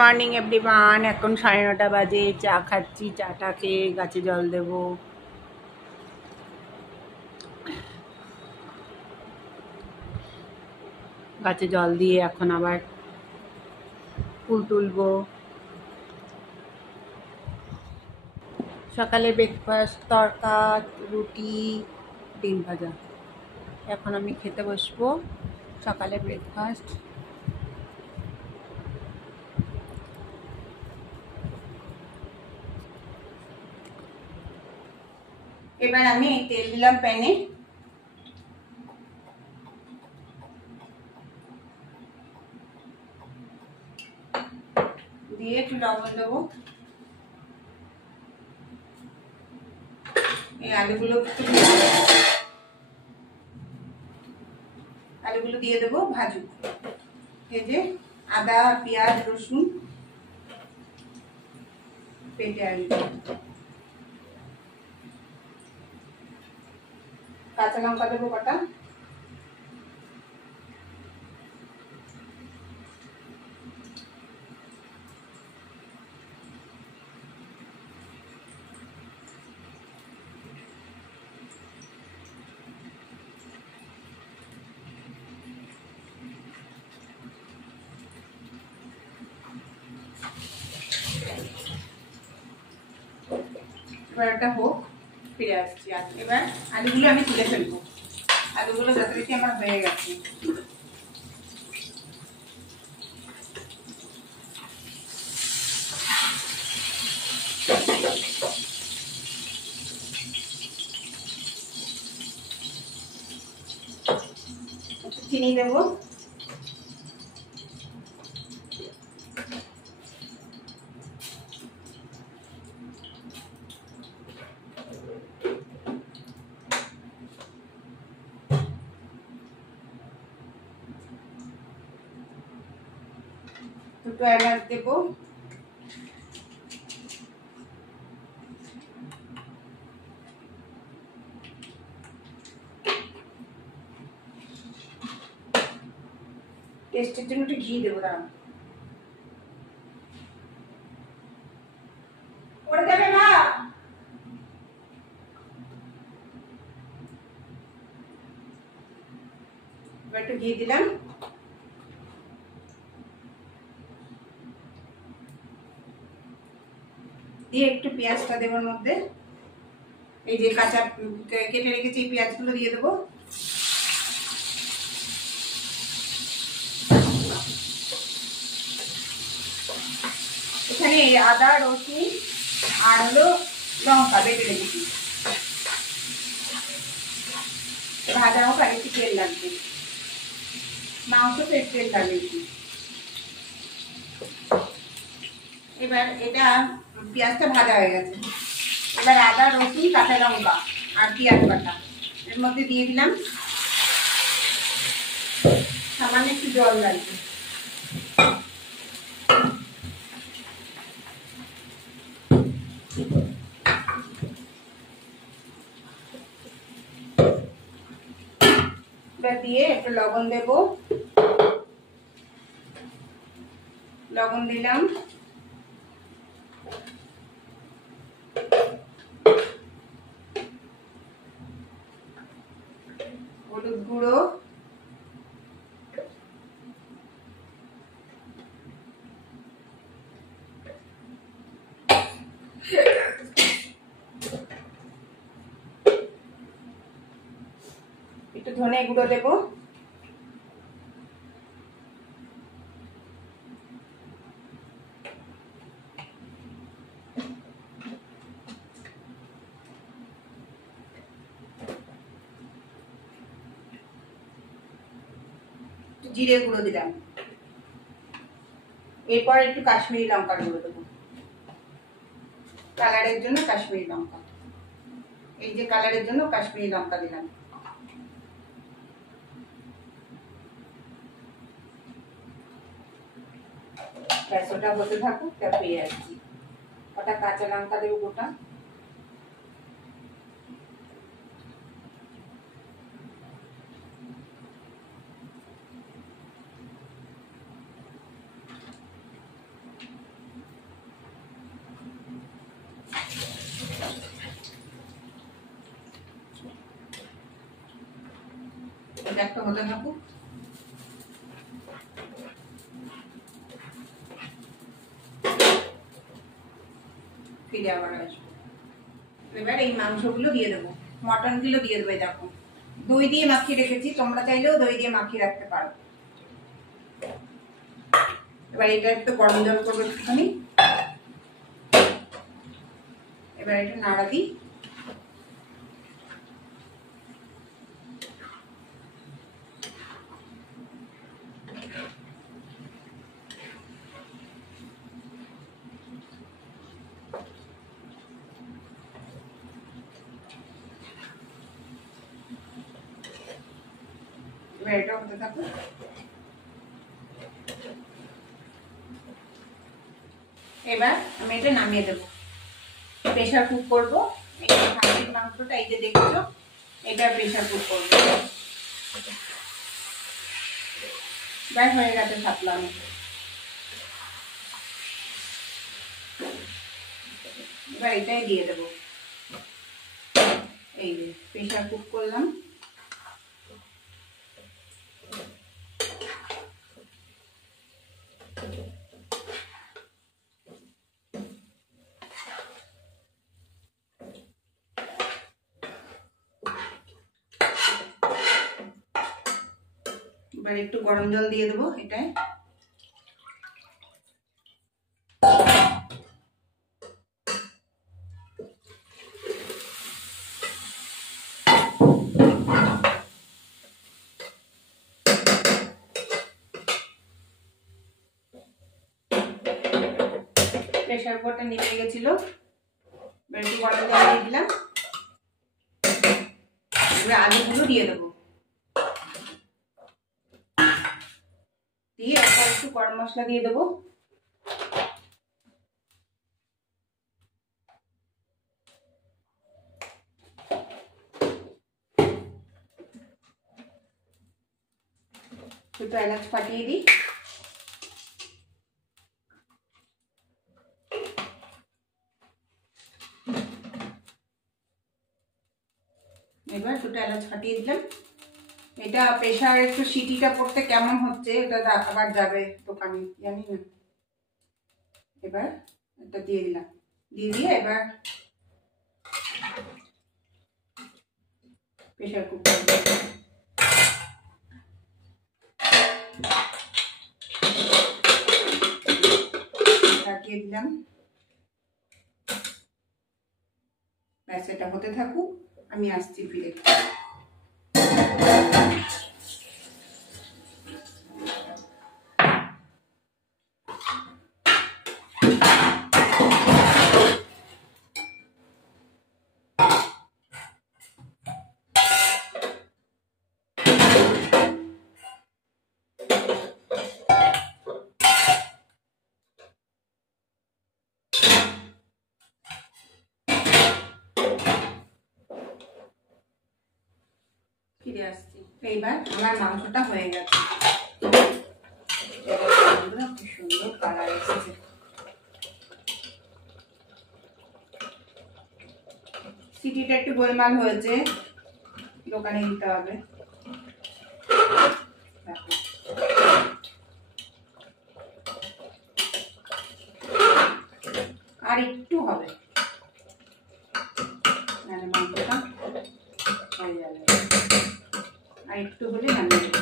Morning everyone, এখন 9:30 বাজে। চা খাচ্ছি, চাটা খেয়ে গাছে জল দেব। গাছে জল দিয়ে এখন আবার ফুল তুলবো। সকালে ব্রেকফাস্ট তড়কা, রুটি, ডিম ভাজা। এখন আমি খেতে বসবো সকালে ব্রেকফাস্ট। এবার আমি তেল দিলাম প্যানে। দিয়ে একটু লবণ দেবো। এই আলুগুলো দিয়ে দেবো ভাজুক। ভেজে আদা, পেঁয়াজ, রসুন পেটে আলু, কাঁচা লঙ্কা দেবো কটা। এবার একটা হোক, ফিরে আসছি। আর এবার আলুগুলো আমি তুলে ফেলবো। আলুগুলো যথারীতি আমার হয়ে গেছে। চিনি দেবো। দুটো এলাচ দেবো। টেস্টের জন্য একটু ঘি দেবো। দাঁড়ান, ওটা দেবে মা। এবার একটু ঘি দিলাম। দিয়ে একটু পেঁয়াজটা দেবো ওর মধ্যে। এই যে কাঁচা কেটে রেখেছি এই পেঁয়াজগুলো দিয়ে দেবো। এখানে আদা, রসুন আর হলো লঙ্কা বেটে রেখেছি। ভাজা হোক, আর একটু তেল লাগবে। মাংস তো একটু তেল লাগবে। এবার এটা পেঁয়াজটা ভাজা হয়ে গেছে। এবার আদা, রসুন, কাঁচা লঙ্কা আর পেঁয়াজ বাটা এর মধ্যে দিয়ে দিলাম। সামান্য একটু জল লাগবে। এবার দিয়ে একটু লবণ দেব। লবণ দিলাম। হলুদ গুঁড়ো, একটু ধনে গুঁড়ো দেব। জিরে গুঁড়ো দিলাম। এরপর একটু কাশ্মীরি লঙ্কার গুঁড়ো দেবো, কালারের জন্য কাশ্মীরি লঙ্কা। এই যে কালারের জন্য কাশ্মীরি লঙ্কা দিলাম। ওটা হতে থাকুক, তা পেয়ে আসছি। ওটা কাঁচা লঙ্কা দেবো গোটা। এটা একটা হতে থাকুক। ফিরে আবার আসবো। এবার এই মাংসগুলো দিয়ে দেবো, মটনগুলো দিয়ে দেবো। দেখো দই দিয়ে মাখিয়ে রেখেছি, তোমরা চাইলেও দই দিয়ে মাখিয়ে রাখতে পারো। এবার এটা একটু গরম জল করবো একটুখানি। এবার একটু নাড়া দিই। এবার এটা হতে থাকো। এবার আমি এটা নামিয়ে দেবো, প্রেসার কুক করবো। এই খাসির মাংসটা এই যে দেখছো, এটা প্রেসার কুক করবো। এবার হয়ে গেছে ছাপলাম। এবার এটাই দিয়ে দেবো। এই যে প্রেসার কুক করলাম। এবার একটু গরম জল দিয়ে দেবো এটায়। প্রেসার কুকারটা নিভে গেছিল, এবার একটু গরম জল দিয়ে দিলাম। এবার আলুগুলো দিয়ে দেবো, দিয়ে এরপর একটু গরম মশলা দিয়ে দেবো। দুটো এলাচ ফাটিয়ে দিই। এবার দুটো এলাচ ফাটিয়ে দিলাম। এটা প্রেসার একটু সিটিটা পড়তে কেমন হচ্ছে এটা আবার যাবে দোকানে, জানি না। এবার এটা দিয়ে দিলাম, দিয়ে এবার প্রেসার কুকার ঢাকিয়ে দিলাম। ব্যাস এটা হতে থাকুক, আমি আসছি ফিরে। ফিরে আসছি। এইবার আমার মাংসটা হয়ে গেছে, খুব সুন্দর কালার এসেছে। সিটিটা একটু গোলমাল হয়েছে, দোকানে দিতে হবে। আর একটু হবে, মাংসটা হয়ে যাবে। আর একটু হলে নামিয়ে দেবো।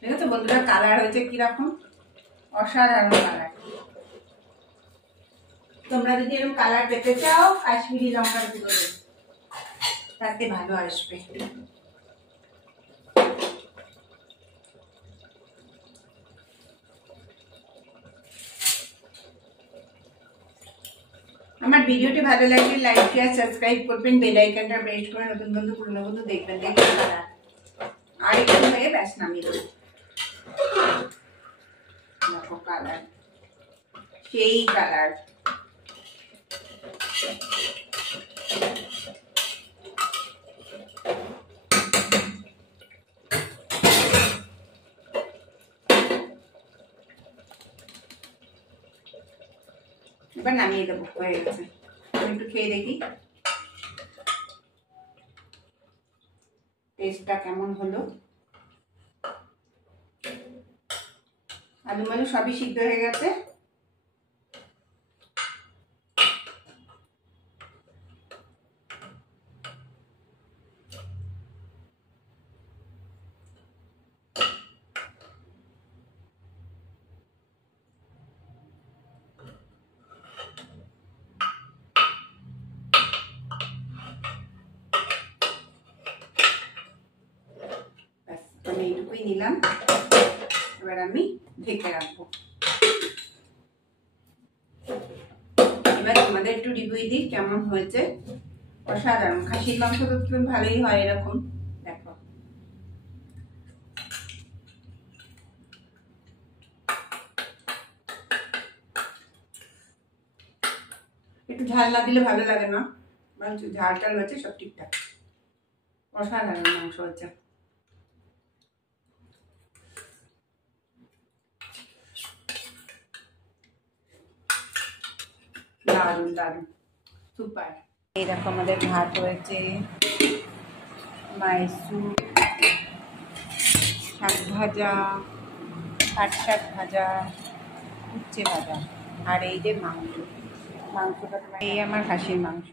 দেখো তো বন্ধুরা কালার হয়েছে কিরকম, অসাধারণ কালার। তোমরা যদি এরকম কালার পেতে চাও কাশ্মীরি লঙ্কার গুঁড়ো দেবে, তাতে ভালো আসবে। আমার ভিডিওটি ভালো লাগলে লাইক শেয়ার সাবস্ক্রাইব করবেন, বেল আইকনটা প্রেস করে নতুন বন্ধু পুরনো বন্ধু দেখবেন। দেখবেন কালার আর একটু হয়ে ব্যাস নামিয়ে দেবো। দেখো কালার, সেই কালার। এবার নামিয়ে দেবো, হয়ে গেছে। আমি একটু খেয়ে দেখি টেস্টটা কেমন হলো। আলু মালু সবই সিদ্ধ হয়ে গেছে। আমি এইটুকুই নিলাম, এবার আমি ঢেকে রাখবো। এবার তোমাদের একটু রিভিউ দিই কেমন হয়েছে। অসাধারণ, খাসির মাংস তো ভালোই হয় এরকম। দেখো একটু ঝাল না দিলে ভালো লাগে না, ঝাল টাল হয়েছে সব ঠিকঠাক। অসাধারণ মাংস হচ্ছে। দারুণ দারুণ, সুপার। এই দেখো আমাদের ভাত হয়েছে, মাইসুর শাক ভাজা, পাট শাক ভাজা, উচ্ছে ভাজা, আর এই যে মাংস। মাংসটা এই আমার খাসির মাংস।